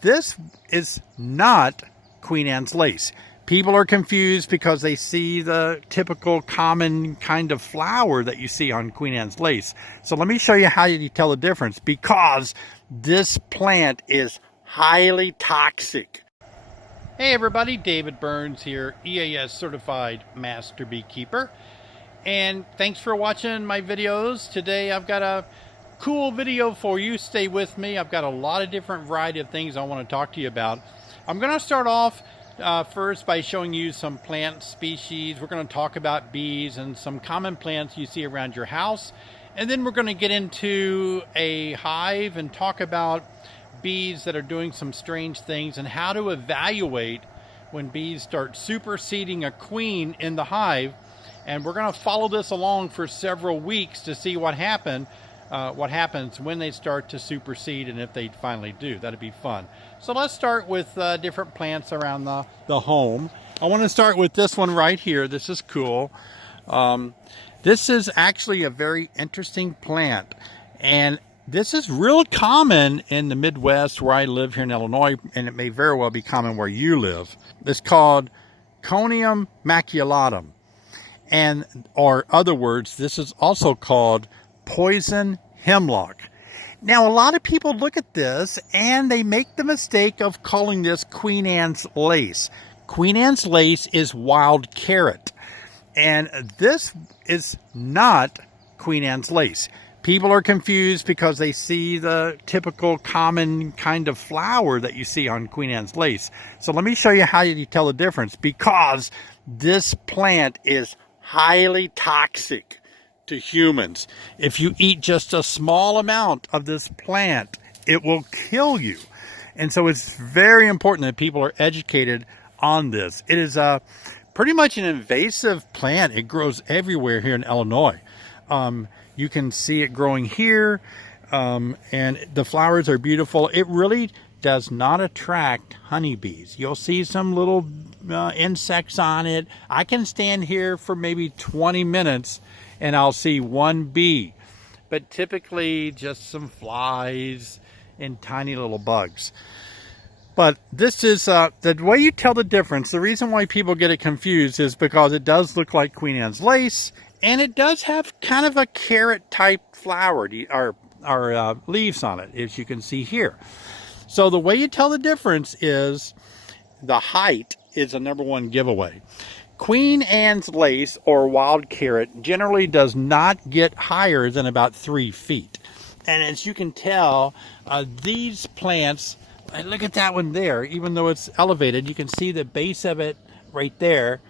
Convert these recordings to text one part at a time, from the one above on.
this is not Queen Anne's lace. People are confused because they see the typical common kind of flower that you see on Queen Anne's lace. So let me show you how you tell the difference, because this plant is highly toxic. Hey everybody, David Burns here, EAS Certified Master Beekeeper. And thanks for watching my videos. Today I've got a cool video for you. Stay with me. I've got a lot of different variety of things I want to talk to you about. I'm going to start off first by showing you some plant species. We're going to talk about bees and some common plants you see around your house. And then we're going to get into a hive and talk about bees that are doing some strange things and how to evaluate when bees start superseding a queen in the hive. And we're going to follow this along for several weeks to see what happens when they start to supersede, and if they finally do. That'd be fun. So let's start with different plants around the home. I want to start with this one right here. This is cool. This is actually a very interesting plant, and this is real common in the Midwest where I live here in Illinois, and it may very well be common where you live. It's called Conium maculatum, and or other words, this is also called poison hemlock. Now, a lot of people look at this and they make the mistake of calling this Queen Anne's lace. Queen Anne's lace is wild carrot, and this is not Queen Anne's lace. People are confused because they see the typical common kind of flower that you see on Queen Anne's lace. So let me show you how you tell the difference, because this plant is highly toxic to humans. If you eat just a small amount of this plant, it will kill you. And so it's very important that people are educated on this. It is pretty much an invasive plant. It grows everywhere here in Illinois. You can see it growing here, and the flowers are beautiful. It really does not attract honeybees. You'll see some little insects on it. I can stand here for maybe 20 minutes and I'll see one bee, but typically just some flies and tiny little bugs. But this is the way you tell the difference. The reason why people get it confused is because it does look like Queen Anne's lace, and it does have kind of a carrot type flower or leaves on it, as you can see here. So the way you tell the difference is the height is a number one giveaway. Queen Anne's lace or wild carrot generally does not get higher than about 3 feet. And as you can tell, these plants, look at that one there, even though it's elevated, you can see the base of it right there.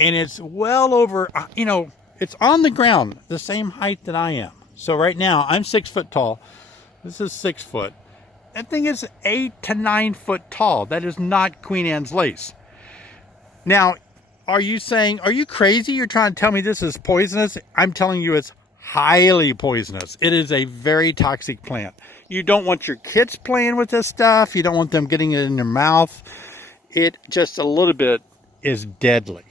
And it's well over, it's on the ground, the same height that I am. So right now, I'm 6 foot tall. This is 6 foot. That thing is 8 to 9 foot tall. That is not Queen Anne's lace. Now, are you saying, are you crazy? You're trying to tell me this is poisonous? I'm telling you it's highly poisonous. It is a very toxic plant. You don't want your kids playing with this stuff. You don't want them getting it in their mouth. It just a little bit is deadly.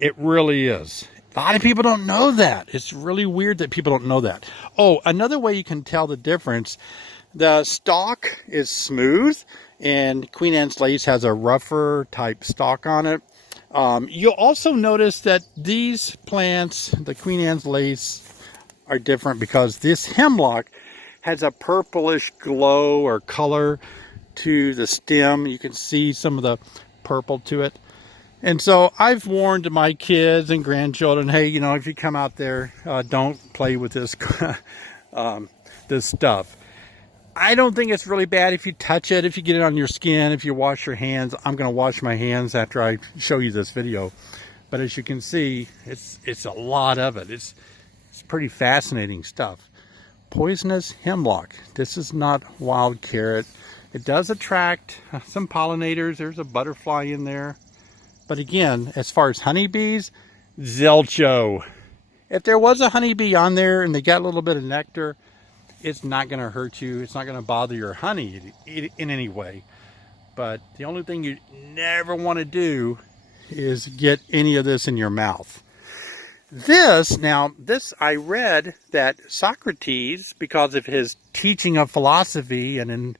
It really is. A lot of people don't know that. It's really weird that people don't know that. Oh, another way you can tell the difference, the stalk is smooth and Queen Anne's lace has a rougher type stalk on it. You'll also notice that these plants, the Queen Anne's lace, are different because this hemlock has a purplish glow or color to the stem. You can see some of the purple to it. And so I've warned my kids and grandchildren, hey, if you come out there, don't play with this, this stuff. I don't think it's really bad if you touch it, if you get it on your skin, if you wash your hands. I'm going to wash my hands after I show you this video. But as you can see, it's a lot of it. It's pretty fascinating stuff. Poisonous hemlock. This is not wild carrot. It does attract some pollinators. There's a butterfly in there. But again, as far as honeybees, zilcho. If there was a honeybee on there and they got a little bit of nectar, it's not going to hurt you. It's not going to bother your honey in any way. But the only thing you never want to do is get any of this in your mouth. This, I read that Socrates, because of his teaching of philosophy and in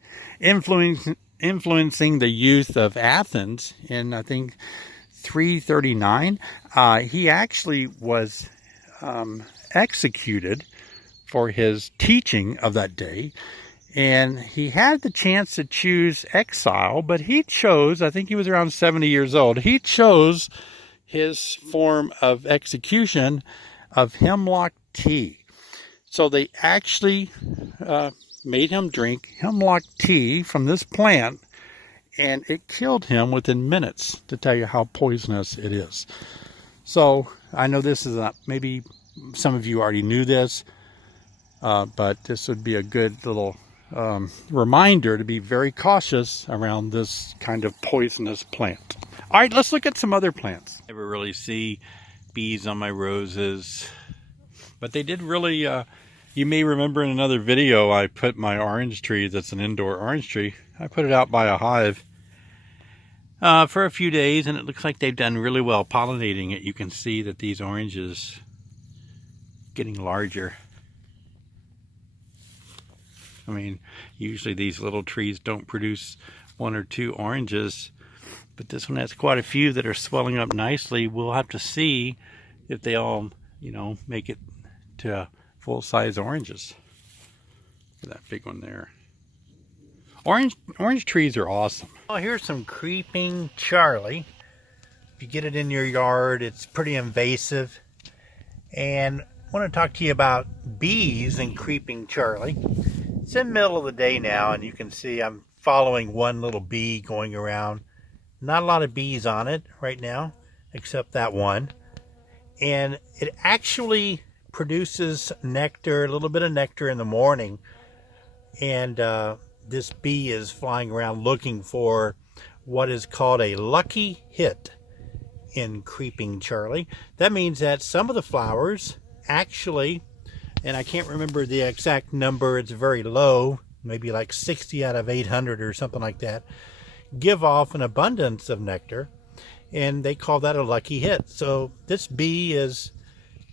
influencing the youth of Athens in, I think, 339. He actually was executed for his teaching of that day. And he had the chance to choose exile, but he chose, I think he was around 70 years old, he chose his form of execution of hemlock tea. So they actually made him drink hemlock tea from this plant, and it killed him within minutes, to tell you how poisonous it is. So I know this is maybe some of you already knew this, but this would be a good little reminder to be very cautious around this kind of poisonous plant. All right, let's look at some other plants. I never really see bees on my roses, but they did really, you may remember in another video I put my orange tree, that's an indoor orange tree, I put it out by a hive for a few days, and it looks like they've done really well pollinating it. You can see that these oranges getting larger. I mean, usually these little trees don't produce 1 or 2 oranges, but this one has quite a few that are swelling up nicely. We'll have to see if they all, make it to full-size oranges. Look at that big one there. Orange trees are awesome. Oh, here's some creeping Charlie. If you get it in your yard, it's pretty invasive. And I want to talk to you about bees and creeping Charlie. It's in the middle of the day now, and you can see I'm following one little bee going around. Not a lot of bees on it right now, except that one. And it actually produces nectar, a little bit of nectar in the morning. And this bee is flying around looking for what is called a lucky hit in creeping Charlie. That means that some of the flowers actually, and I can't remember the exact number, it's very low, maybe like 60 out of 800 or something like that, give off an abundance of nectar, and they call that a lucky hit. So this bee is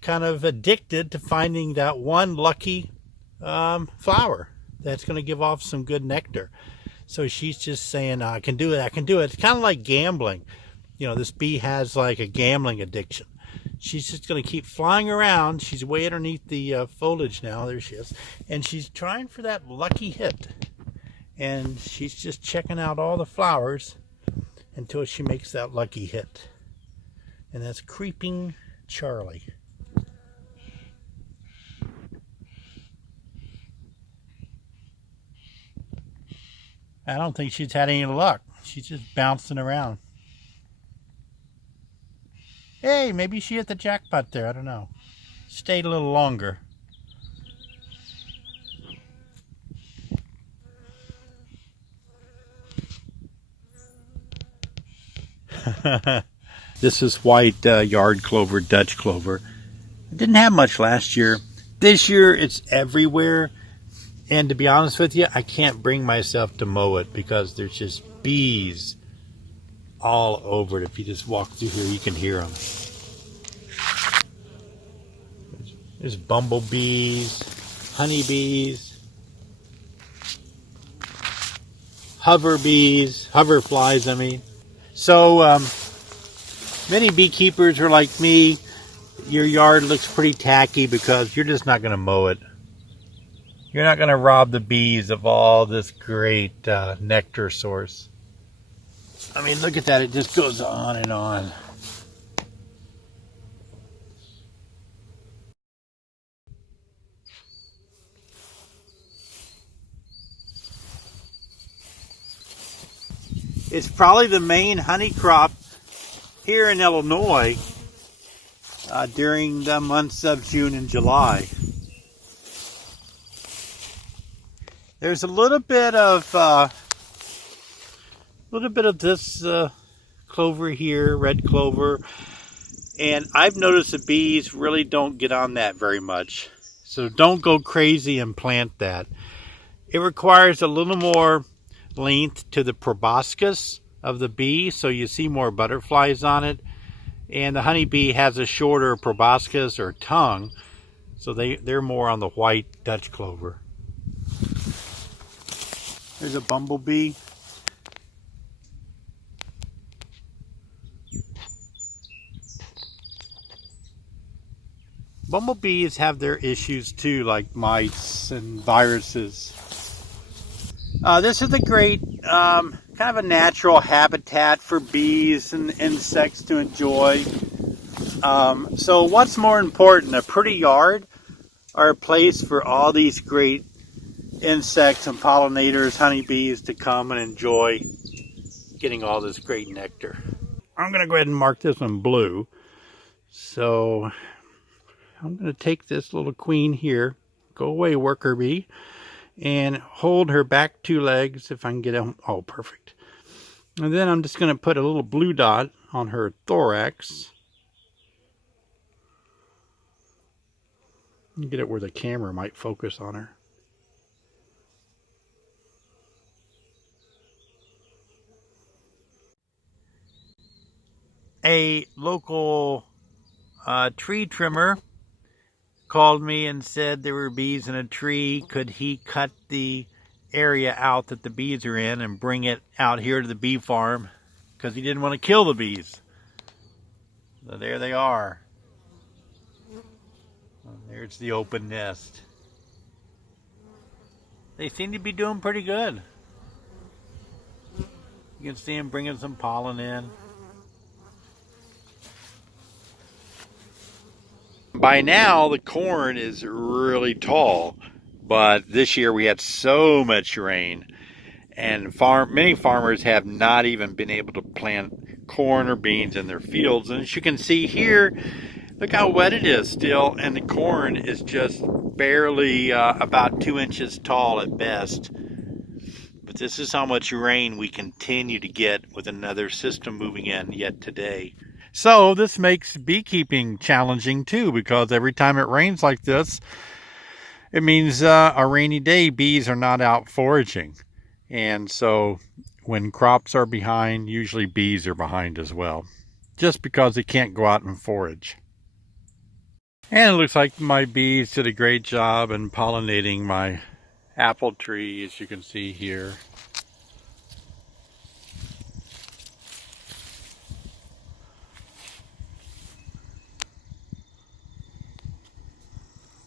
kind of addicted to finding that one lucky flower that's going to give off some good nectar. So she's just saying, I can do it, I can do it. It's kind of like gambling. This bee has like a gambling addiction. She's just going to keep flying around. She's way underneath the foliage now. There she is. And she's trying for that lucky hit. And she's just checking out all the flowers until she makes that lucky hit. And that's creeping Charlie. I don't think she's had any luck. She's just bouncing around. Hey, maybe she hit the jackpot there. I don't know. Stayed a little longer. This is white yard clover, Dutch clover. It didn't have much last year. This year it's everywhere. And to be honest with you, I can't bring myself to mow it because there's just bees all over it. If you just walk through here, you can hear them. There's bumblebees, honeybees, hoverflies, I mean. So many beekeepers are like me. Your yard looks pretty tacky because you're just not going to mow it. You're not going to rob the bees of all this great nectar source. I mean, look at that. It just goes on and on. It's probably the main honey crop here in Illinois during the months of June and July. There's a little bit of this clover here, red clover, and I've noticed the bees really don't get on that very much. So don't go crazy and plant that. It requires a little more length to the proboscis of the bee, so you see more butterflies on it. And the honeybee has a shorter proboscis or tongue, so they're more on the white Dutch clover. There's a bumblebee. bumblebees have their issues too, like mites and viruses. This is a great kind of a natural habitat for bees and insects to enjoy. So what's more important, a pretty yard or a place for all these great insects and pollinators, honeybees, to come and enjoy getting all this great nectar? I'm going to go ahead and mark this one blue. So I'm going to take this little queen here, go away worker bee, and hold her back 2 legs if I can get them. Oh, perfect. And then I'm just going to put a little blue dot on her thorax. Get it where the camera might focus on her. A local tree trimmer called me and said there were bees in a tree. Could he cut the area out that the bees are in and bring it out here to the bee farm, because he didn't want to kill the bees. So there they are. There's the open nest. They seem to be doing pretty good. You can see them bringing some pollen in. By now, the corn is really tall, but this year we had so much rain, and many farmers have not even been able to plant corn or beans in their fields. And as you can see here, look how wet it is still, and the corn is just barely about 2 inches tall at best. But this is how much rain we continue to get with another system moving in yet today. So this makes beekeeping challenging too, because every time it rains like this, it means a rainy day, bees are not out foraging. And so when crops are behind, usually bees are behind as well, just because they can't go out and forage. And it looks like my bees did a great job in pollinating my apple tree, as you can see here.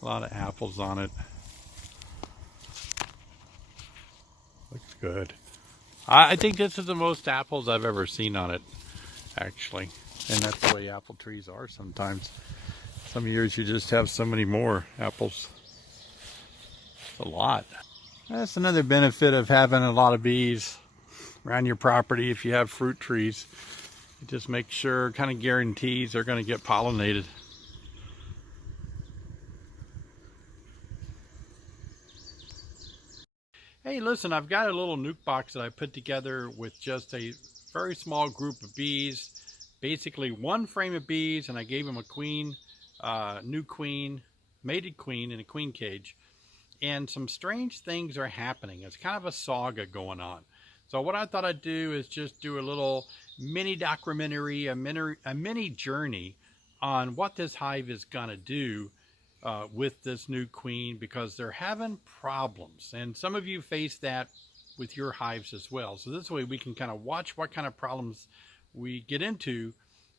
A lot of apples on it. Looks good. I think this is the most apples I've ever seen on it, actually. And that's the way apple trees are sometimes. Some years you just have so many more apples. It's a lot. That's another benefit of having a lot of bees around your property. If you have fruit trees, it just makes sure, kind of guarantees they're going to get pollinated. Hey, listen, I've got a little nuke box that I put together with just a very small group of bees. Basically 1 frame of bees, and I gave them a queen, new queen, mated queen in a queen cage. And some strange things are happening. It's kind of a saga going on. So what I thought I'd do is just do a little mini documentary, a mini journey on what this hive is gonna do with this new queen, because they're having problems, and some of you face that with your hives as well. So this way we can kind of watch what kind of problems we get into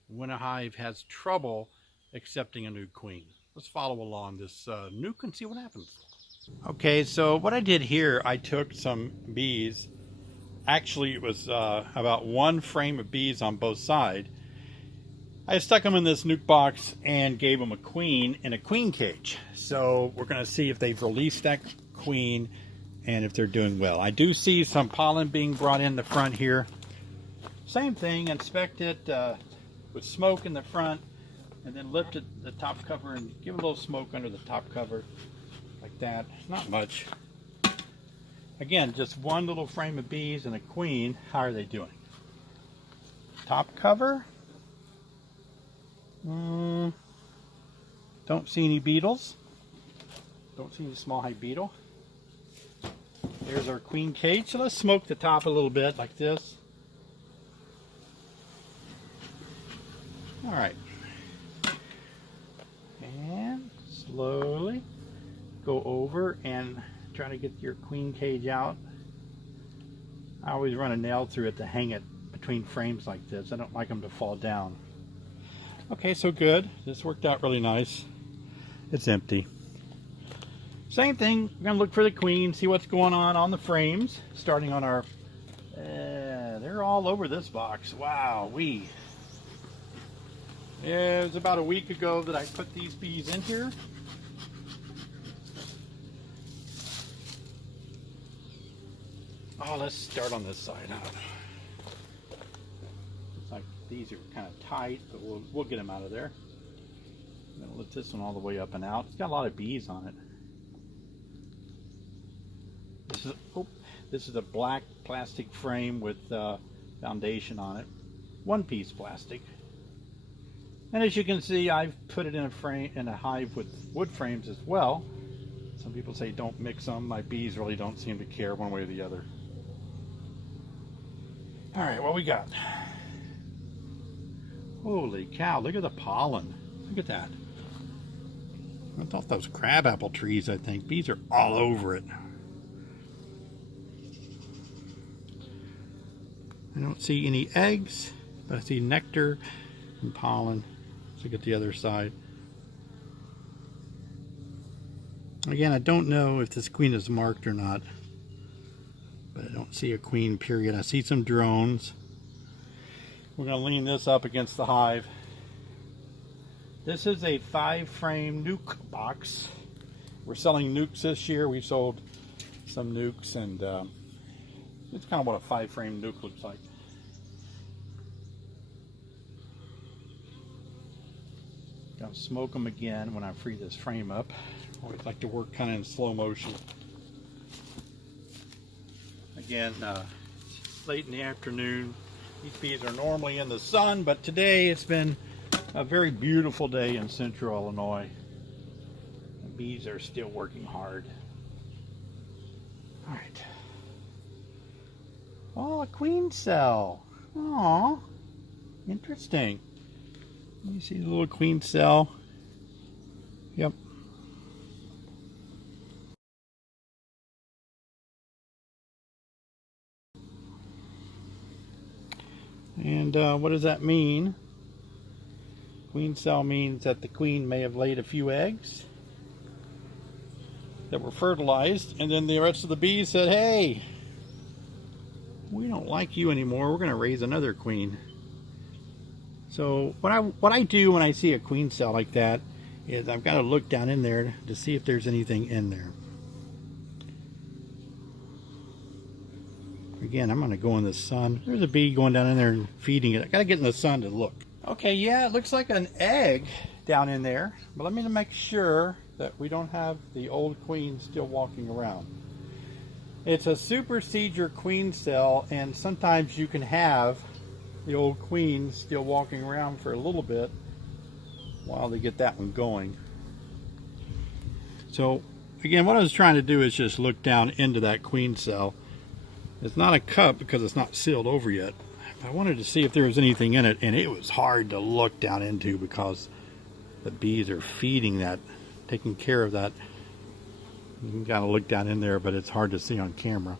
when a hive has trouble accepting a new queen. Let's follow along this nuke and see what happens. Okay, so what I did here, I took some bees. Actually, it was about 1 frame of bees on both sides. I stuck them in this nuke box and gave them a queen in a queen cage. So we're going to see if they've released that queen and if they're doing well. I do see some pollen being brought in the front here. Same thing, inspect it with smoke in the front, and then lift it, the top cover, and give a little smoke under the top cover like that. Not much. Again, just 1 little frame of bees and a queen. How are they doing? Top cover. Don't see any beetles. Don't see any small hive beetle. There's our queen cage. So let's smoke the top a little bit like this. All right. And slowly go over and try to get your queen cage out. I always run a nail through it to hang it between frames like this. I don't like them to fall down. Okay, so good. This worked out really nice. It's empty. Same thing, we're going to look for the queen, see what's going on the frames, starting on our, they're all over this box. Wow, it was about a week ago that I put these bees in here. Oh, let's start on this side out. Looks like these are kind of tight, but we'll get them out of there. I'm going to lift this one all the way up and out. It's got a lot of bees on it. This is a black plastic frame with foundation on it. One piece plastic. And as you can see, I've put it in a hive with wood frames as well. Some people say don't mix them. My bees really don't seem to care one way or the other. All right, what we got? Holy cow, look at the pollen. Look at that. I thought those crabapple trees, I think. Bees are all over it. I don't see any eggs, but I see nectar and pollen. Let's look at the other side. Again, I don't know if this queen is marked or not, but I don't see a queen, period. I see some drones. We're going to lean this up against the hive. This is a 5-frame nuke box. We're selling nukes this year. We sold some nukes, and it's kind of what a 5-frame nuke looks like. Gonna smoke them again when I free this frame up. I always like to work kind of in slow motion. Again, late in the afternoon. These bees are normally in the sun, but today it's been a very beautiful day in central Illinois. The bees are still working hard. All right. Oh, a queen cell. Aw, interesting. You see the little queen cell? Yep. And what does that mean? Queen cell means that the queen may have laid a few eggs that were fertilized, and then the rest of the bees said, hey, we don't like you anymore, we're going to raise another queen. So what I do when I see a queen cell like that is I've got to look down in there to see if there's anything in there. Again, I'm going to go in the sun. There's a bee going down in there and feeding it. I got to get in the sun to look. Okay, yeah, it looks like an egg down in there, but let me make sure that we don't have the old queen still walking around. It's a supersedure queen cell, and sometimes you can have the old queen still walking around for a little bit while they get that one going. So again, what I was trying to do is just look down into that queen cell. It's not a cup because it's not sealed over yet. I wanted to see if there was anything in it, and it was hard to look down into because the bees are feeding that, taking care of that. You gotta look down in there, but it's hard to see on camera.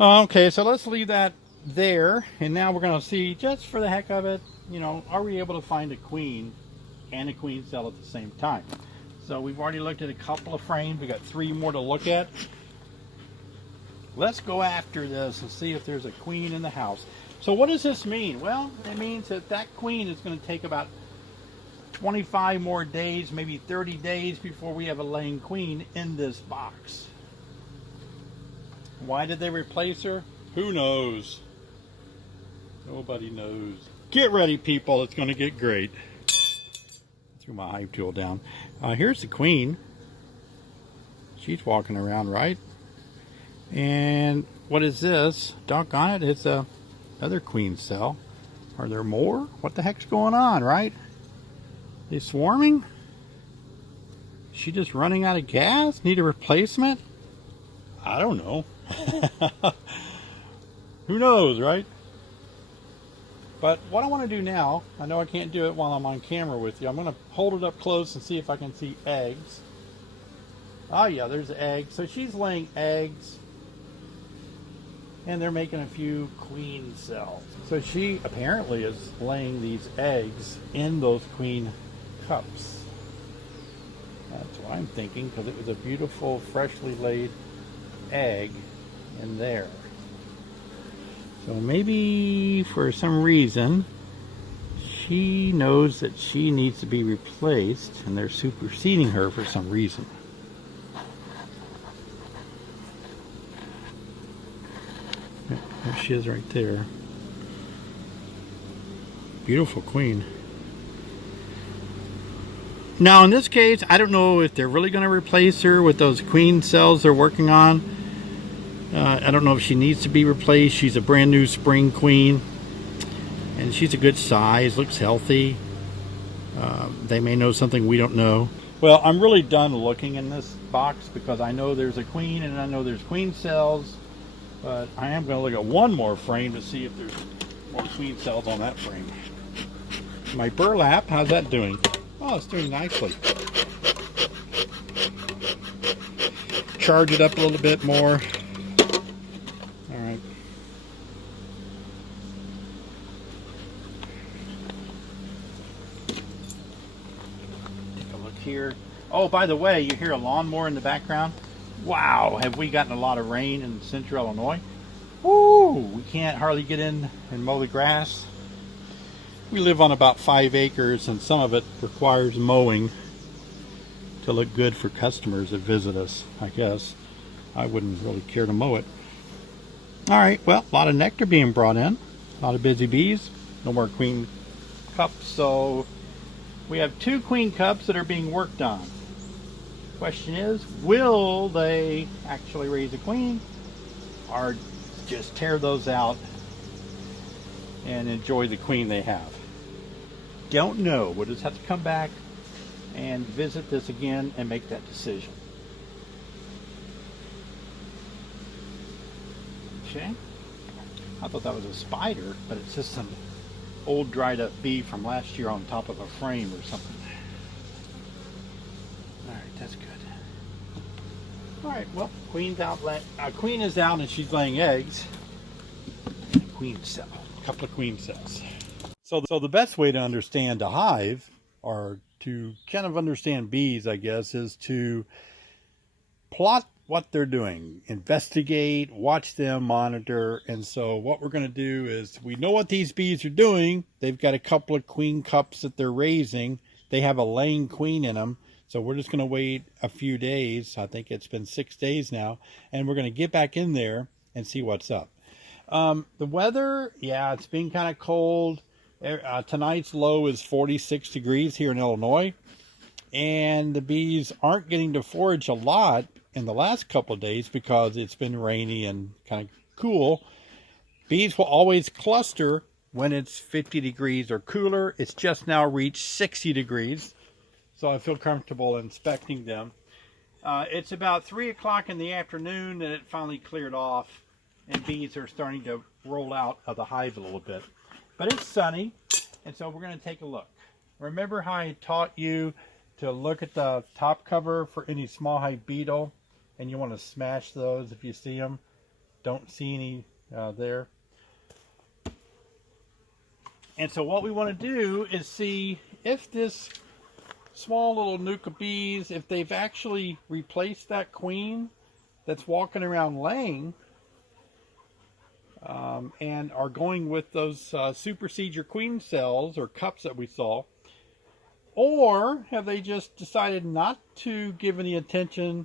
Okay, so let's leave that there, and now we're going to see, just for the heck of it, you know, are we able to find a queen and a queen cell at the same time? So we've already looked at a couple of frames. We got 3 more to look at. Let's go after this and see if there's a queen in the house. So what does this mean? Well, it means that that queen is going to take about 25 more days, maybe 30 days before we have a laying queen in this box. Why did they replace her? Who knows? Nobody knows. Get ready, people. It's going to get great. Threw my hive tool down. Here's the queen. She's walking around, right? And what is this? Doggone it, it's another queen cell. Are there more? What the heck's going on, right? They swarming? Is she just running out of gas? Need a replacement? I don't know. Who knows, right? But what I want to do now, I know I can't do it while I'm on camera with you. I'm going to hold it up close and see if I can see eggs. Oh yeah, there's eggs. So she's laying eggs. And they're making a few queen cells. So she apparently is laying these eggs in those queen cups. That's what I'm thinking, because it was a beautiful, freshly laid egg in there. So maybe for some reason she knows that she needs to be replaced and they're superseding her for some reason. There she is right there. Beautiful queen. Now in this case, I don't know if they're really going to replace her with those queen cells they're working on. I don't know if she needs to be replaced. She's a brand new spring queen, and she's a good size, looks healthy. They may know something we don't know. Well, I'm really done looking in this box because I know there's a queen and I know there's queen cells, but I am going to look at one more frame to see if there's more queen cells on that frame. My burlap, how's that doing? Oh, it's doing nicely. Charge it up a little bit more. All right. Take a look here. Oh, by the way, you hear a lawnmower in the background? Wow, have we gotten a lot of rain in central Illinois? Woo, we can't hardly get in and mow the grass. We live on about 5 acres and some of it requires mowing to look good for customers that visit us, I guess. I wouldn't really care to mow it. All right, well, a lot of nectar being brought in, a lot of busy bees, no more queen cups, so we have 2 queen cups that are being worked on. Question is, will they actually raise a queen or just tear those out and enjoy the queen they have? Don't know. We'll just have to come back and visit this again and make that decision. Okay. I thought that was a spider, but it's just some old dried up bee from last year on top of a frame or something. All right, that's good. All right, well, queen is out and she's laying eggs. Queen cell, a couple of queen cells. So the best way to understand a hive, or to kind of understand bees, I guess, is to plot what they're doing, investigate, watch them, monitor. And so what we're going to do is, we know what these bees are doing. They've got a couple of queen cups that they're raising. They have a laying queen in them. So we're just going to wait a few days. I think it's been 6 days now. And we're going to get back in there and see what's up. The weather, yeah, it's been kind of cold. Tonight's low is 46 degrees here in Illinois. And the bees aren't getting to forage a lot in the last couple of days because it's been rainy and kind of cool. Bees will always cluster when it's 50 degrees or cooler. It's just now reached 60 degrees. So I feel comfortable inspecting them. It's about 3 o'clock in the afternoon and it finally cleared off. And bees are starting to roll out of the hive a little bit. But it's sunny, and so we're going to take a look. Remember how I taught you to look at the top cover for any small hive beetle, and you want to smash those if you see them? Don't see any there. And so what we want to do is see if this small little nuke of bees, if they've actually replaced that queen that's walking around laying, and are going with those supersede your queen cells or cups that we saw, or have they just decided not to give any attention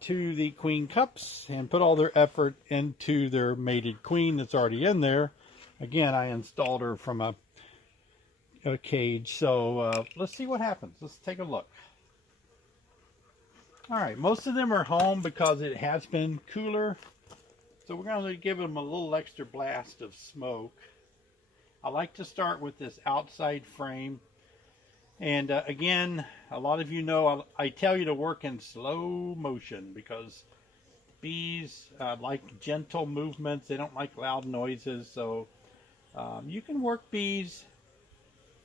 to the queen cups and put all their effort into their mated queen that's already in there. Again, I installed her from a cage, so let's see what happens. Let's take a look. All right, most of them are home because it has been cooler. So we're going to give them a little extra blast of smoke. I like to start with this outside frame. And again, a lot of you know I tell you to work in slow motion because bees like gentle movements. They don't like loud noises. So you can work bees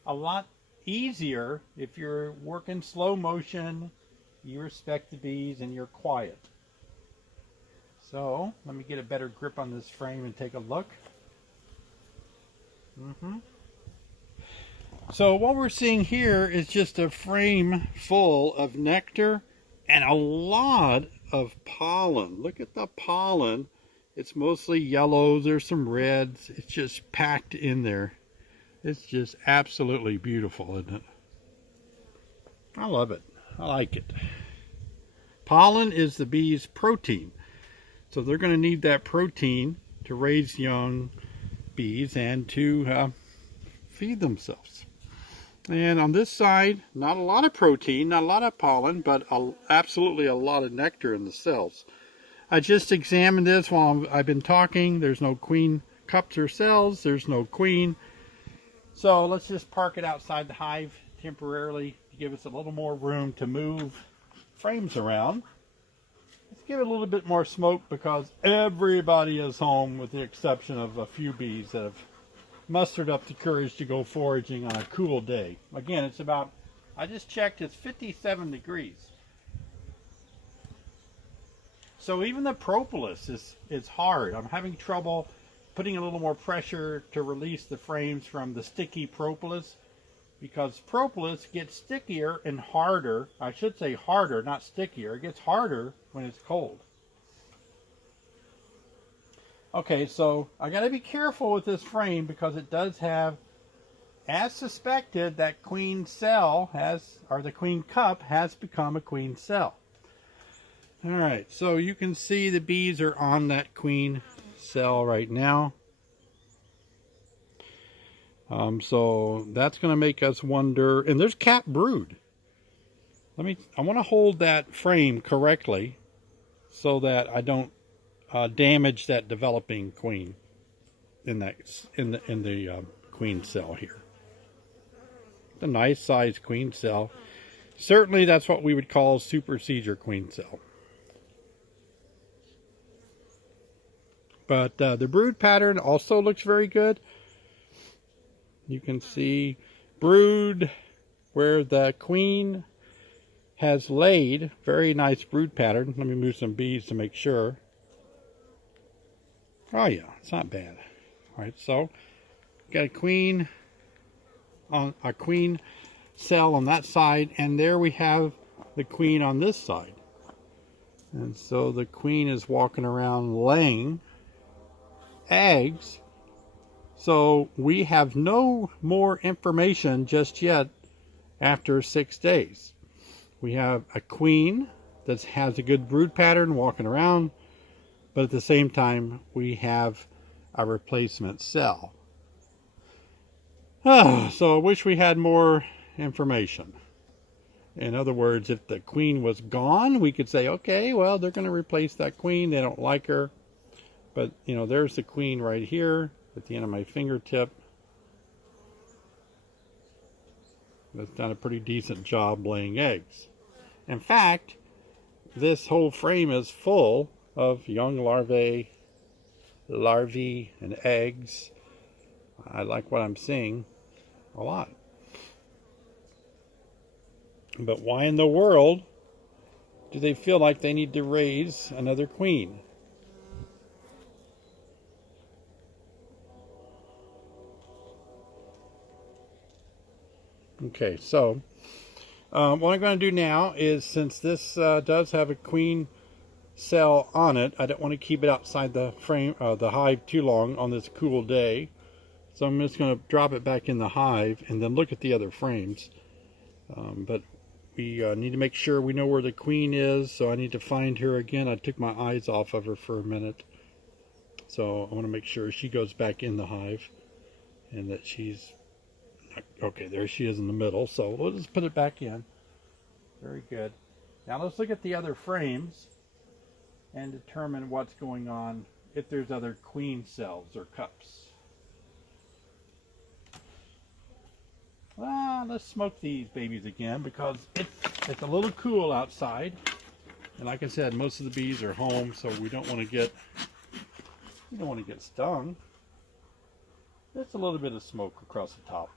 a lot easier if you're working slow motion, you respect the bees, and you're quiet. So let me get a better grip on this frame and take a look. So what we're seeing here is just a frame full of nectar and a lot of pollen. Look at the pollen. It's mostly yellows, there's some reds. It's just packed in there. It's just absolutely beautiful, isn't it? I love it. I like it. Pollen is the bee's protein. So they're going to need that protein to raise young bees and to feed themselves. And on this side, not a lot of protein, not a lot of pollen, but absolutely a lot of nectar in the cells. I just examined this while I've been talking. There's no queen cups or cells. There's no queen. So let's just park it outside the hive temporarily to give us a little more room to move frames around. Let's give it a little bit more smoke because everybody is home with the exception of a few bees that have mustered up the courage to go foraging on a cool day. Again, it's about, I just checked, it's 57 degrees. So even the propolis is hard. I'm having trouble putting a little more pressure to release the frames from the sticky propolis because propolis gets stickier and harder. I should say harder, not stickier. It gets harder when it's cold. Okay, so I got to be careful with this frame because it does have, as suspected, that queen cell has, or the queen cup has become a queen cell. All right, so you can see the bees are on that queen cell right now. So that's going to make us wonder, and there's cap brood. I want to hold that frame correctly so that I don't damage that developing queen in the queen cell here. It's a nice sized queen cell. Certainly that's what we would call a supersedure queen cell. But the brood pattern also looks very good. You can see brood where the queen has laid. Very nice brood pattern. Let me move some bees to make sure. Oh yeah, it's not bad. All right, so got a queen cell on that side, and there we have the queen on this side. And so the queen is walking around laying eggs. So we have no more information just yet after 6 days. We have a queen that has a good brood pattern walking around. But at the same time, we have a replacement cell. So I wish we had more information. In other words, if the queen was gone, we could say, okay, well, they're going to replace that queen. They don't like her. But, you know, there's the queen right here at the end of my fingertip. That's done a pretty decent job laying eggs. In fact, this whole frame is full of young larvae and eggs. I like what I'm seeing a lot. But why in the world do they feel like they need to raise another queen? Okay, so what I'm going to do now is, since this does have a queen cell on it, I don't want to keep it outside the frame, the hive too long on this cool day. So I'm just going to drop it back in the hive and then look at the other frames. But we need to make sure we know where the queen is, so I need to find her again. I took my eyes off of her for a minute. So I want to make sure she goes back in the hive and that she's... Okay, there she is in the middle. So we'll just put it back in. Very good. Now let's look at the other frames and determine what's going on, if there's other queen cells or cups. Well, let's smoke these babies again because it's a little cool outside. And like I said, most of the bees are home, so we don't want to get stung. Just a little bit of smoke across the top.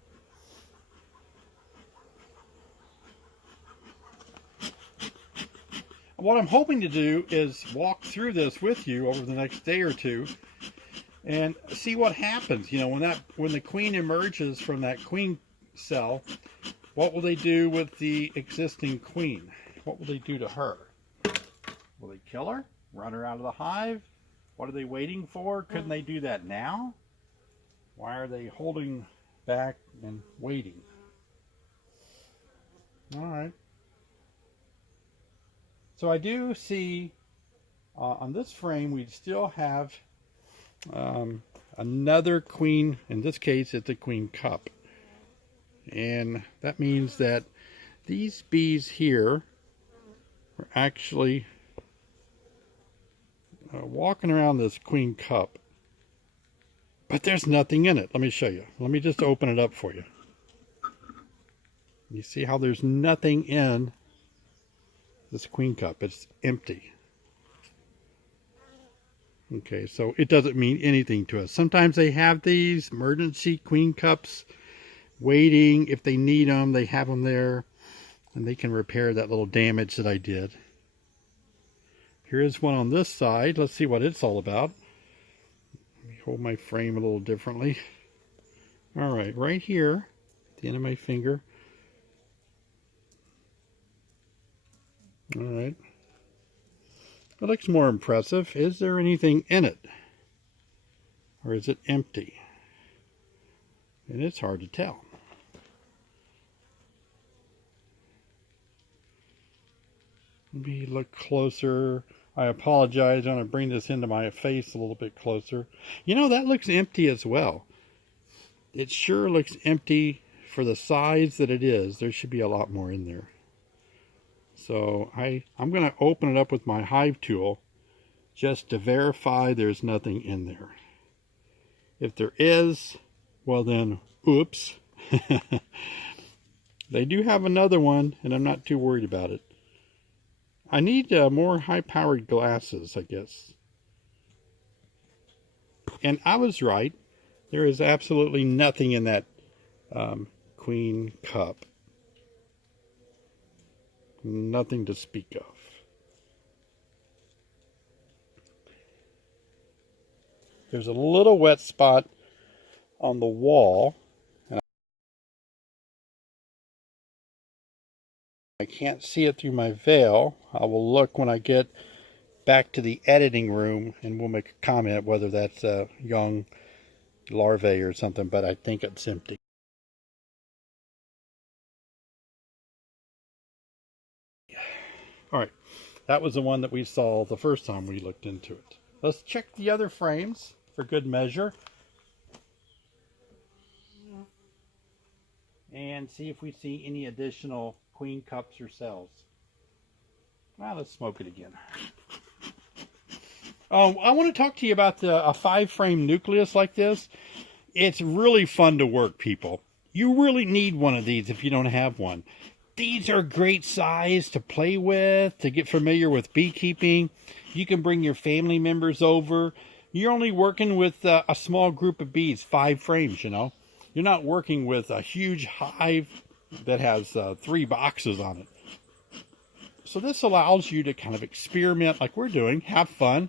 What I'm hoping to do is walk through this with you over the next day or two and see what happens. You know, when the queen emerges from that queen cell, what will they do with the existing queen? What will they do to her? Will they kill her? Run her out of the hive? What are they waiting for? Couldn't they do that now? Why are they holding back and waiting? All right. So I do see on this frame we still have another queen. In this case, it's a queen cup. And that means that these bees here are actually walking around this queen cup. But there's nothing in it. Let me show you. Let me just open it up for you. You see how there's nothing in this queen cup. It's empty. Okay, so it doesn't mean anything to us. Sometimes they have these emergency queen cups waiting. If they need them, they have them there, and they can repair that little damage that I did. Here is one on this side. Let's see what it's all about. Let me hold my frame a little differently. All right, right here at the end of my finger. All right. It looks more impressive. Is there anything in it? Or is it empty? And it's hard to tell. Let me look closer. I apologize. I'm going to bring this into my face a little bit closer. You know, that looks empty as well. It sure looks empty for the size that it is. There should be a lot more in there. So I'm going to open it up with my Hive tool just to verify there's nothing in there. If there is, well then, oops. They do have another one, and I'm not too worried about it. I need more high-powered glasses, I guess. And I was right. There is absolutely nothing in that queen cup. Nothing to speak of. There's a little wet spot on the wall. And I can't see it through my veil. I will look when I get back to the editing room, and we'll make a comment whether that's a young larvae or something, but I think it's empty. All right, that was the one that we saw the first time we looked into it. Let's check the other frames for good measure and see if we see any additional queen cups or cells. Well, let's smoke it again. I want to talk to you about a 5-frame nucleus like this. It's really fun to work, people. You really need one of these if you don't have one. These are great size to play with, to get familiar with beekeeping. You can bring your family members over. You're only working with a small group of bees, 5 frames, you know. You're not working with a huge hive that has 3 boxes on it. So this allows you to kind of experiment like we're doing, have fun,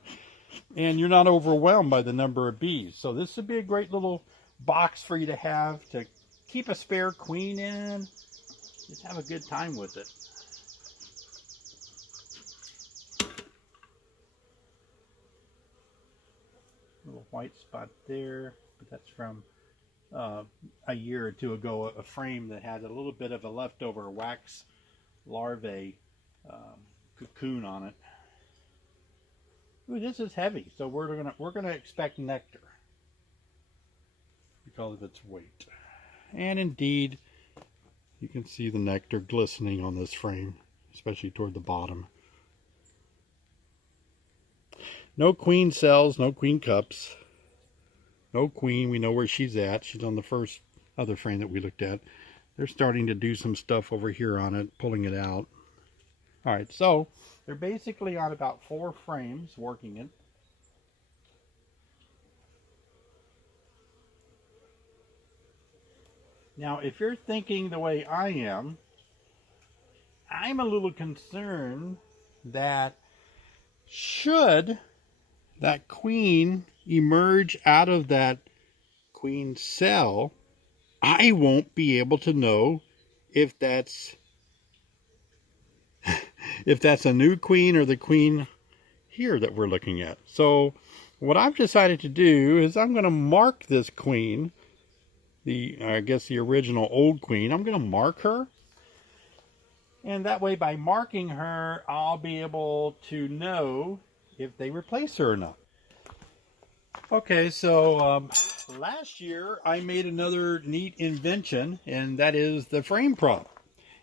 and you're not overwhelmed by the number of bees. So this would be a great little box for you to have to keep a spare queen in. Just have a good time with it. Little white spot there, but that's from a year or two ago, a frame that had a little bit of a leftover wax larvae cocoon on it. Ooh, this is heavy, so we're gonna expect nectar because of its weight. And indeed, you can see the nectar glistening on this frame, especially toward the bottom. No queen cells, no queen cups, no queen. We know where she's at. She's on the first other frame that we looked at. They're starting to do some stuff over here on it, pulling it out. All right, so they're basically on about 4 frames working it. Now, if you're thinking the way I am, I'm a little concerned that should that queen emerge out of that queen cell, I won't be able to know if that's a new queen or the queen here that we're looking at. So what I've decided to do is I'm going to mark this queen, I guess the original old queen. I'm going to mark her, and that way by marking her I'll be able to know if they replace her or not. Okay, so last year I made another neat invention, and that is the frame prop.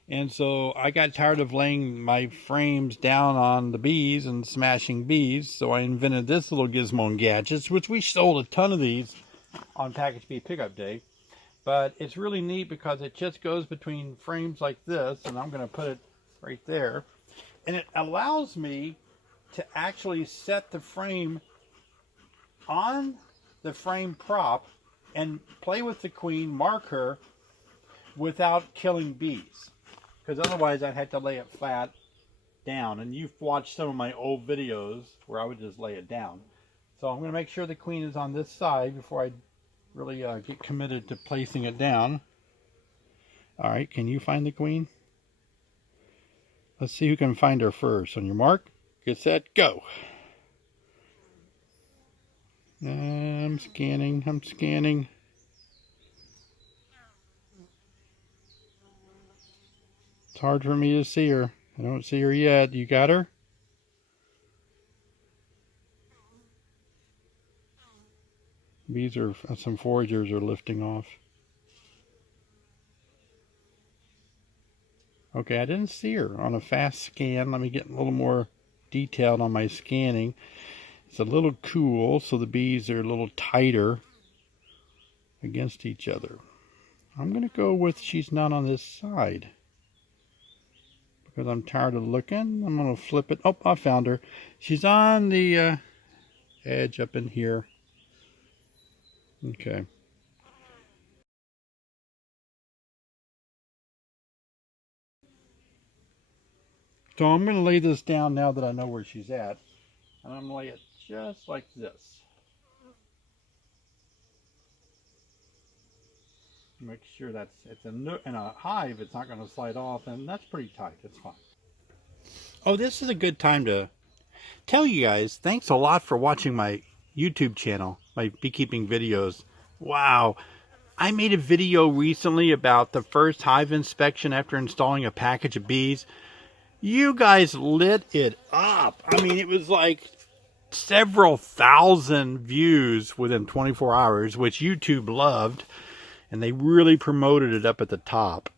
And so I got tired of laying my frames down on the bees and smashing bees, so I invented this little gizmo and gadgets, which we sold a ton of these on Package Bee Pickup Day. But it's really neat because it just goes between frames like this, and I'm going to put it right there. And it allows me to actually set the frame on the frame prop and play with the queen, mark her, without killing bees. Because otherwise I'd have to lay it flat down. And you've watched some of my old videos where I would just lay it down. So I'm going to make sure the queen is on this side before I really get committed to placing it down. Alright, can you find the queen? Let's see who can find her first. On your mark, get set, go! I'm scanning. It's hard for me to see her. I don't see her yet. You got her? Bees are, some foragers are lifting off. Okay, I didn't see her on a fast scan. Let me get a little more detailed on my scanning. It's a little cool, so the bees are a little tighter against each other. I'm going to go with she's not on this side, because I'm tired of looking. I'm going to flip it. Oh, I found her. She's on the edge up in here. Okay. So I'm going to lay this down now that I know where she's at. And I'm going to lay it just like this. Make sure it's in a hive, it's not going to slide off, and that's pretty tight. It's fine. Oh, this is a good time to tell you guys, thanks a lot for watching my YouTube channel, my beekeeping videos. Wow. I made a video recently about the first hive inspection after installing a package of bees. You guys lit it up. I mean, it was like several thousand views within 24 hours, which YouTube loved. And they really promoted it up at the top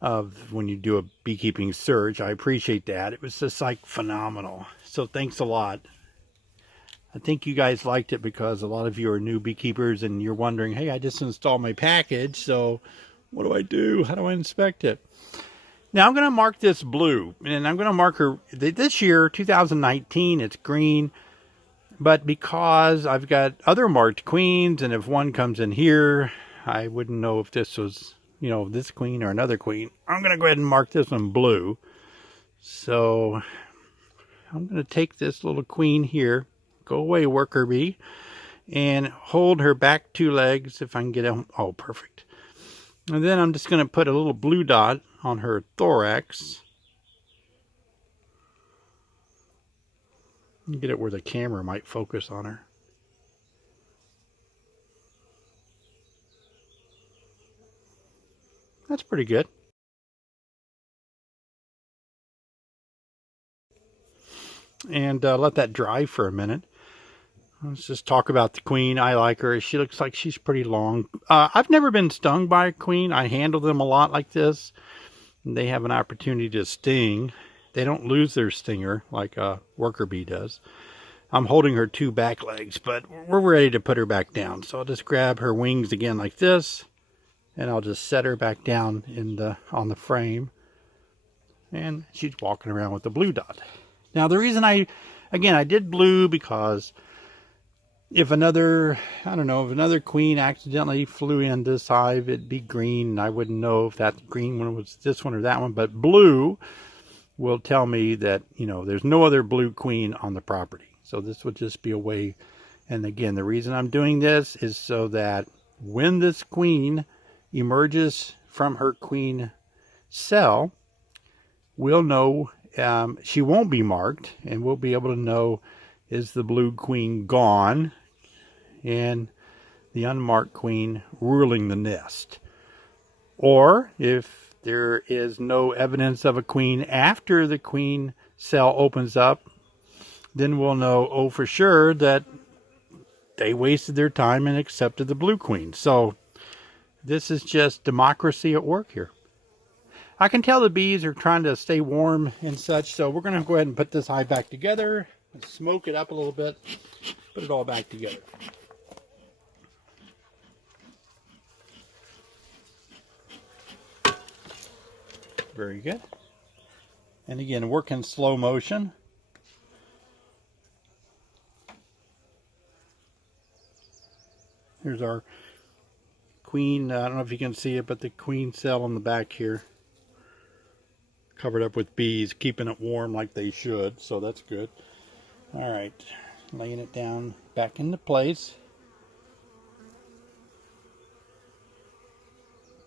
of when you do a beekeeping search. I appreciate that. It was just like phenomenal. So thanks a lot. I think you guys liked it because a lot of you are new beekeepers and you're wondering, hey, I just installed my package, so what do I do? How do I inspect it? Now I'm going to mark this blue, and I'm going to mark her this year, 2019, it's green. But because I've got other marked queens, and if one comes in here, I wouldn't know if this was, you know, this queen or another queen. I'm going to go ahead and mark this one blue. So I'm going to take this little queen here, go away worker bee, and hold her back 2 legs if I can get them. Oh, perfect. And then I'm just going to put a little blue dot on her thorax. Get it where the camera might focus on her. That's pretty good. And let that dry for a minute. Let's just talk about the queen. I like her. She looks like she's pretty long. I've never been stung by a queen. I handle them a lot like this. They have an opportunity to sting. They don't lose their stinger like a worker bee does. I'm holding her 2 back legs, but we're ready to put her back down. So I'll just grab her wings again like this, and I'll just set her back down on the frame. And she's walking around with the blue dot. Now the reason I did blue because if another queen accidentally flew in this hive, it'd be green, and I wouldn't know if that green one was this one or that one. But blue will tell me that, you know, there's no other blue queen on the property. So this would just be a way. And again, the reason I'm doing this is so that when this queen emerges from her queen cell, we'll know she won't be marked, and we'll be able to know, is the blue queen gone and the unmarked queen ruling the nest. Or if there is no evidence of a queen after the queen cell opens up, then we'll know, oh, for sure that they wasted their time and accepted the blue queen. So this is just democracy at work here. I can tell the bees are trying to stay warm and such, so we're going to go ahead and put this hive back together and smoke it up a little bit, put it all back together. Very good. And again, work in slow motion. Here's our queen. I don't know if you can see it, but the queen cell on the back here, covered up with bees, keeping it warm like they should, so that's good. All right, laying it down back into place.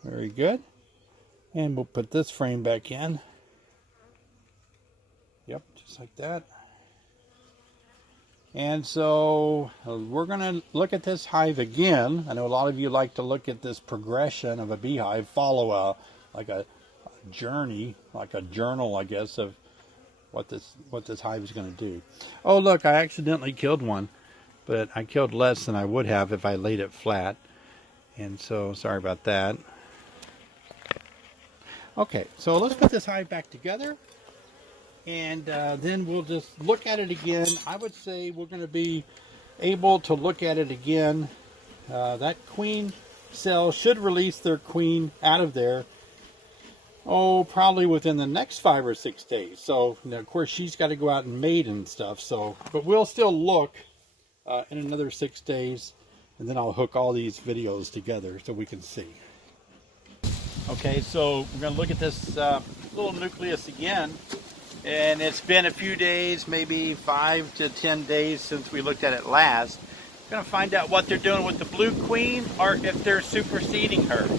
Very good. And we'll put this frame back in. Yep, just like that. And so we're going to look at this hive again. I know a lot of you like to look at this progression of a beehive, follow like a journey, like a journal, I guess, of what this hive is going to do. Oh, look, I accidentally killed one, but I killed less than I would have if I laid it flat. And so sorry about that. Okay, so let's put this hive back together, and then we'll just look at it again. I would say we're going to be able to look at it again. That queen cell should release their queen out of there, probably within the next 5 or 6 days. So, of course, she's got to go out and mate and stuff. So, but we'll still look in another 6 days, and then I'll hook all these videos together so we can see. Okay, so we're going to look at this little nucleus again, and it's been a few days, maybe 5 to 10 days since we looked at it last. We're going to find out what they're doing with the blue queen, or if they're superseding her.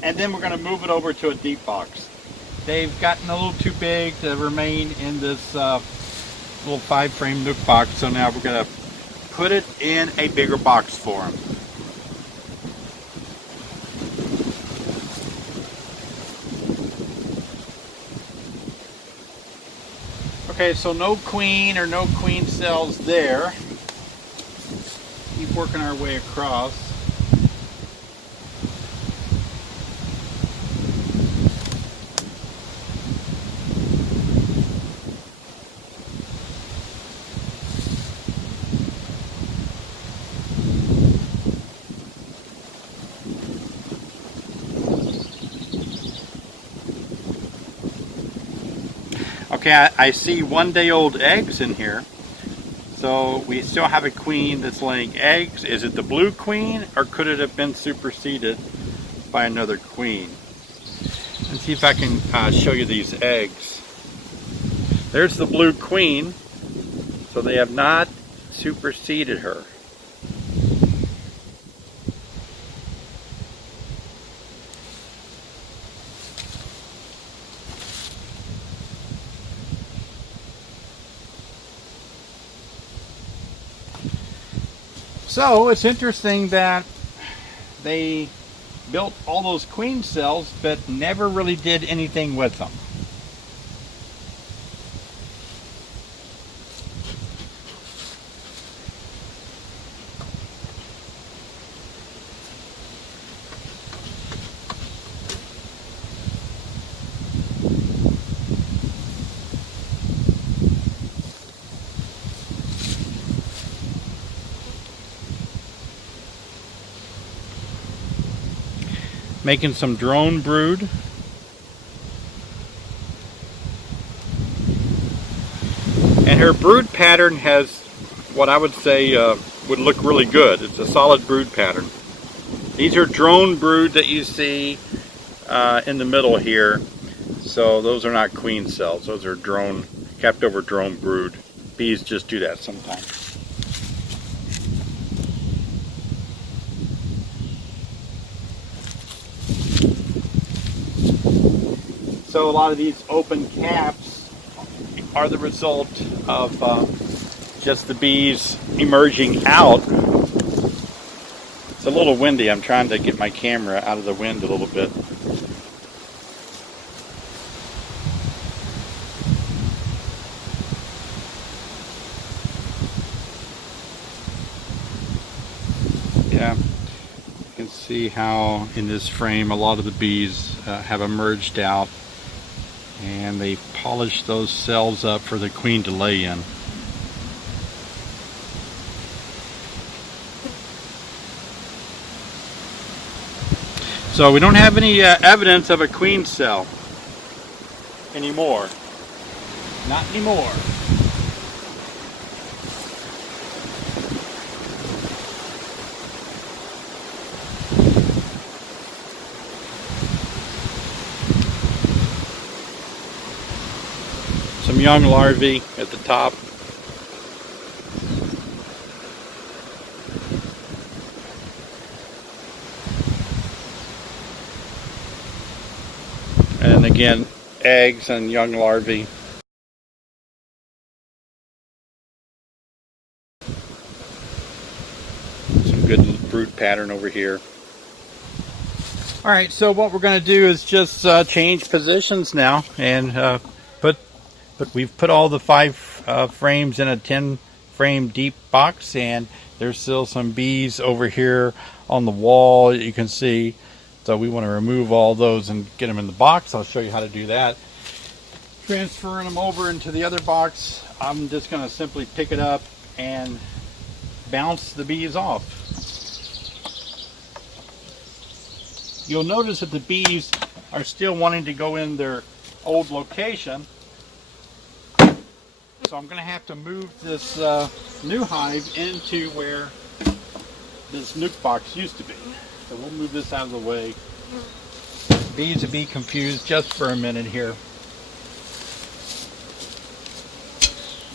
And then we're going to move it over to a deep box. They've gotten a little too big to remain in this little 5-frame nuke box, so now we're going to put it in a bigger box for them. Okay, so no queen or no queen cells there. Keep working our way across. Okay, I see 1-day-old eggs in here. So we still have a queen that's laying eggs. Is it the blue queen, or could it have been superseded by another queen? Let's see if I can show you these eggs. There's the blue queen. So they have not superseded her. So it's interesting that they built all those queen cells but never really did anything with them. making some drone brood. And her brood pattern has what I would say would look really good. It's a solid brood pattern. These are drone brood that you see in the middle here. So those are not queen cells. Those are drone, kept over drone brood. Bees just do that sometimes. So a lot of these open caps are the result of just the bees emerging out. It's a little windy. I'm trying to get my camera out of the wind a little bit. Yeah, you can see how in this frame a lot of the bees have emerged out, and they polish those cells up for the queen to lay in. So we don't have any evidence of a queen cell anymore. Not anymore. Some young larvae at the top. And again, eggs and young larvae. Some good brood pattern over here. All right, so what we're going to do is just change positions now, and but we've put all the 5 frames in a 10 frame deep box, and there's still some bees over here on the wall you can see. So we want to remove all those and get them in the box. I'll show you how to do that. Transferring them over into the other box, I'm just going to simply pick it up and bounce the bees off. You'll notice that the bees are still wanting to go in their old location. So I'm going to have to move this new hive into where this nuke box used to be. So we'll move this out of the way. Bees will be confused just for a minute here.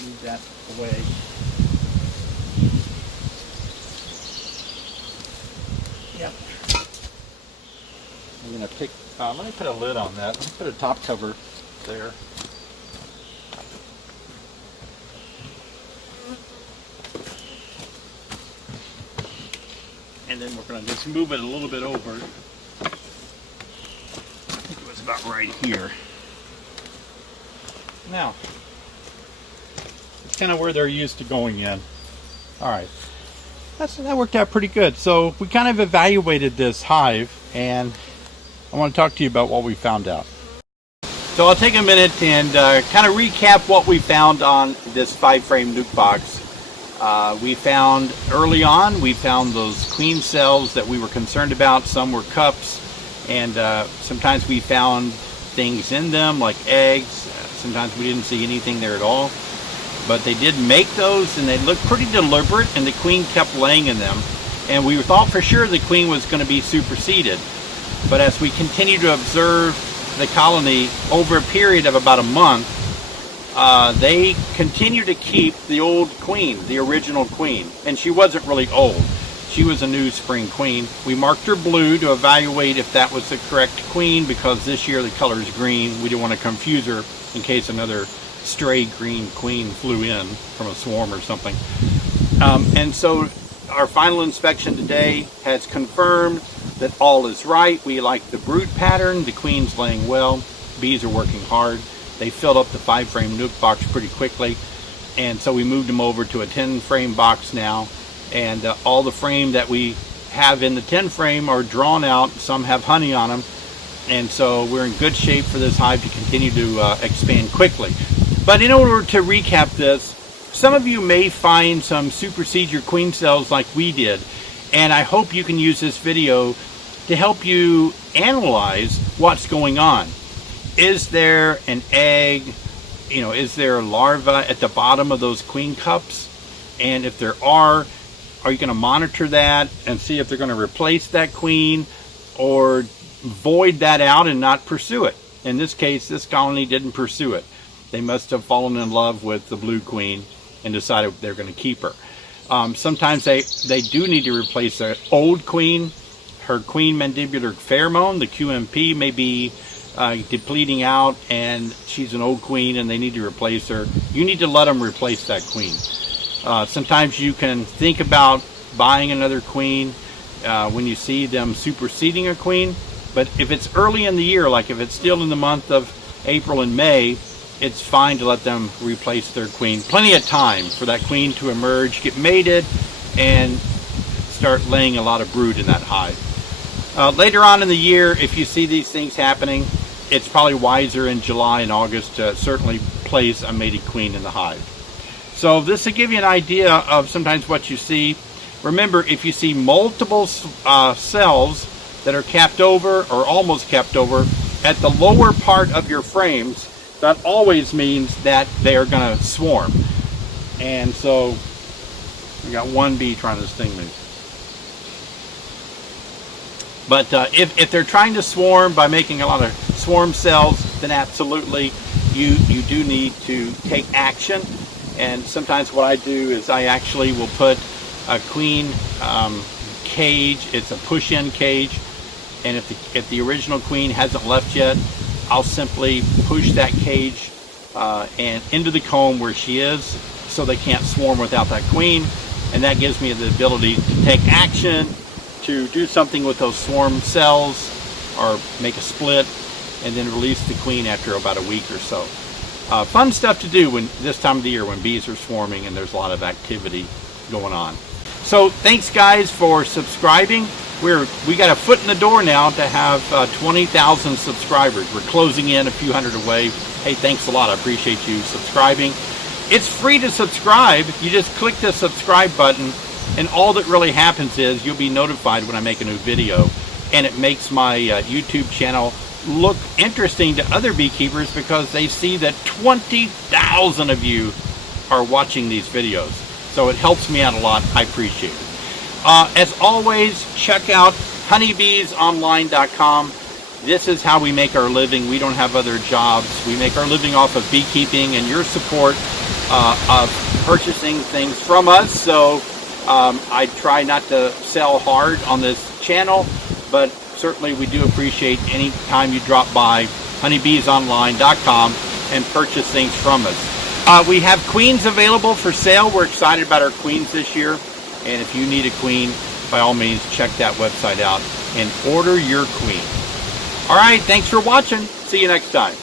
Move that away. Yep. I'm going to pick, let me put a lid on that. Let me put a top cover there. And then we're going to just move it a little bit over. I think it was about right here. Now, it's kind of where they're used to going in. All right, that worked out pretty good. So we kind of evaluated this hive, and I want to talk to you about what we found out. So I'll take a minute and kind of recap what we found on this 5-frame nuke box. We found early on, we found those queen cells that we were concerned about. Some were cups, and sometimes we found things in them like eggs. Sometimes we didn't see anything there at all. But they did make those, and they looked pretty deliberate, and the queen kept laying in them. And we thought for sure the queen was going to be superseded. But as we continued to observe the colony over a period of about a month, they continued to keep the old queen, the original queen. And she wasn't really old. She was a new spring queen. We marked her blue to evaluate if that was the correct queen, because this year the color is green. We didn't want to confuse her in case another stray green queen flew in from a swarm or something. And so our final inspection today has confirmed that all is right. We like the brood pattern. The queen's laying well. Bees are working hard. They filled up the 5-frame nuke box pretty quickly, and so we moved them over to a 10-frame box now. And all the frame that we have in the 10-frame are drawn out. Some have honey on them, and so we're in good shape for this hive to continue to expand quickly. But in order to recap this, some of you may find some supersede your queen cells like we did, and I hope you can use this video to help you analyze what's going on. Is there an egg? Is there a larva at the bottom of those queen cups? And if there are you going to monitor that and see if they're going to replace that queen or void that out and not pursue it? In this case, this colony didn't pursue it. They must have fallen in love with the blue queen and decided they're going to keep her. Sometimes they do need to replace their old queen. Her queen mandibular pheromone, the QMP, may be depleting out, and she's an old queen and they need to replace her. You need to let them replace that queen. Sometimes you can think about buying another queen when you see them superseding a queen, but if it's early in the year, like if it's still in the month of April and May, it's fine to let them replace their queen. Plenty of time for that queen to emerge, get mated, and start laying a lot of brood in that hive. Later on in the year, if you see these things happening, it's probably wiser in July and August to certainly place a mated queen in the hive. So this will give you an idea of sometimes what you see. Remember, if you see multiple cells that are capped over or almost capped over at the lower part of your frames, that always means that they are going to swarm. And so we got one bee trying to sting me. But if they're trying to swarm by making a lot of swarm cells, then absolutely you do need to take action. And sometimes what I do is I actually will put a queen cage. It's a push-in cage, and if the original queen hasn't left yet, I'll simply push that cage and into the comb where she is, so they can't swarm without that queen. And that gives me the ability to take action, to do something with those swarm cells, or make a split, and then release the queen after about a week or so. Fun stuff to do when this time of the year when bees are swarming and there's a lot of activity going on. So thanks guys for subscribing. We got a foot in the door now to have 20,000 subscribers. We're closing in a few hundred away. Hey, thanks a lot. I appreciate you subscribing. It's free to subscribe. You just click the subscribe button, and all that really happens is you'll be notified when I make a new video, and it makes my YouTube channel look interesting to other beekeepers because they see that 20,000 of you are watching these videos. So it helps me out a lot. I appreciate it. As always, check out honeybeesonline.com. This is how we make our living. We don't have other jobs. We make our living off of beekeeping and your support of purchasing things from us. So I try not to sell hard on this channel, but certainly we do appreciate any time you drop by honeybeesonline.com and purchase things from us. We have queens available for sale. We're excited about our queens this year. And if you need a queen, by all means, check that website out and order your queen. All right, thanks for watching. See you next time.